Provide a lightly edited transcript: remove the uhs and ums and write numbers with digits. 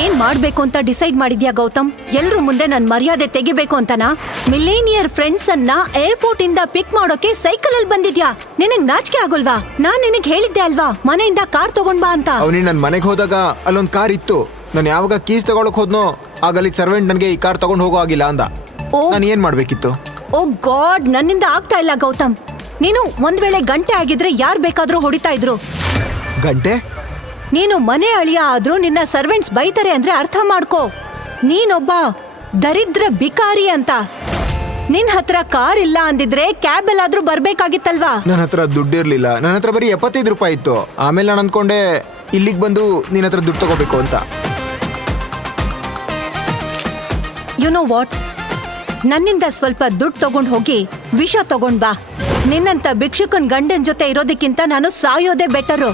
ಏನ್ ಮಾಡ್ಬೇಕು ಅಂತ ಡಿಸೈಡ್ ಮಾಡಿದ್ಯಾ ಗೌತಮ್? ಎಲ್ರು ಮುಂದೆ ನನ್ ಮರ್ಯಾದೆ ತೆಗಿಬೇಕು ಅಂತನಾ? ಮಿಲೇನಿಯರ್ ಫ್ರೆಂಡ್ಸ್ ಅನ್ನ ಏರ್ಪೋರ್ಟ್ ಇಂದ ಪಿಕ್ ಮಾಡೋಕೆ ಸೈಕಲ್ ಅಲ್ಲಿ ಬಂದಿದ್ಯಾ? ನಿನಗ್ ನಾಚಿಕೆ ಆಗೋಲ್ವಾ? ನಾನ್ ನಿನಗ್ ಹೇಳಿದ್ದೆ ಅಲ್ವಾ ಮನೆಯಿಂದ ಕಾರ್ ತಗೊಂಡ್ ಬಾ ಅಂತ. ಅವನಿ ನನ್ ಮನೆಗೆ ಹೋದಾಗ ಅಲ್ಲೊಂದ್ ಕಾರ್ ಇತ್ತು. ನಾನು ಯಾವಾಗ ಕೀಸ್ ತಗೊಳಕ್ ಹೋದ್ನೋ ಆಗ ಅಲ್ಲಿ ಸರ್ವೆಂಟ್ ನನ್ಗೆ ಈ ಕಾರ್ ತಗೊಂಡ್ ಹೋಗೋ ಆಗಿಲ್ಲ ಅಂದ. ನಾನು ಏನ್ ಮಾಡ್ಬೇಕಿತ್ತು? ಓ ಗಾಡ್, ನನ್ನಿಂದ ಆಗ್ತಾ ಇಲ್ಲ ಗೌತಮ್. ನೀನು ಒಂದ್ ವೇಳೆ ಗಂಟೆ ಆಗಿದ್ರೆ ಯಾರ್ ಬೇಕಾದ್ರೂ ಹೊಡಿತಾ ಇದ್ರು. ಗಂಟೆ? ನೀನು ಮನೆ ಅಳಿಯ ಆದ್ರೂ ನಿನ್ನ ಸರ್ವೆಂಟ್ಸ್ ಬೈತಾರೆ ಅಂದ್ರೆ ಅರ್ಥ ಮಾಡ್ಕೋ. ನೀನೊಬ್ಬ ದರಿದ್ರ ಬಿಕಾರಿ ಅಂತ. ನಿನ್ ಹತ್ರ ಕಾರ್ ಇಲ್ಲ ಅಂದಿದ್ರೆ ಕ್ಯಾಬ್ ಎಲ್ಲಾದ್ರೂ ಬರ್ಬೇಕಾಗಿತ್ತಲ್ವಾ? ನನ್ನ ಹತ್ರ ದುಡ್ಡಿರ್ಲಿಲ್ಲ. ನನ್ನ ಹತ್ರ ಬರೀ 75 ರೂಪಾಯಿ ಇತ್ತು. ಆಮೇಲೆ ನಾನು ಅನ್ಕೊಂಡೆ ಇಲ್ಲಿಗೆ ಬಂದು ನಿನ್ನ ಹತ್ರ ದುಡ್ಡು ತಗೋಬೇಕು ಅಂತ. ಯು ನೋ ವಾಟ್, ನನ್ನಿಂದ ಸ್ವಲ್ಪ ದುಡ್ಡು ತಗೊಂಡ್ ಹೋಗಿ ವಿಷ ತಗೊಂಡ್ ಬಾ. ನಿನ್ನಂತ ಭಿಕ್ಷುಕನ್ ಗಂಡನ್ ಜೊತೆ ಇರೋದಕ್ಕಿಂತ ನಾನು ಸಾಯೋದೇ ಬೆಟರು.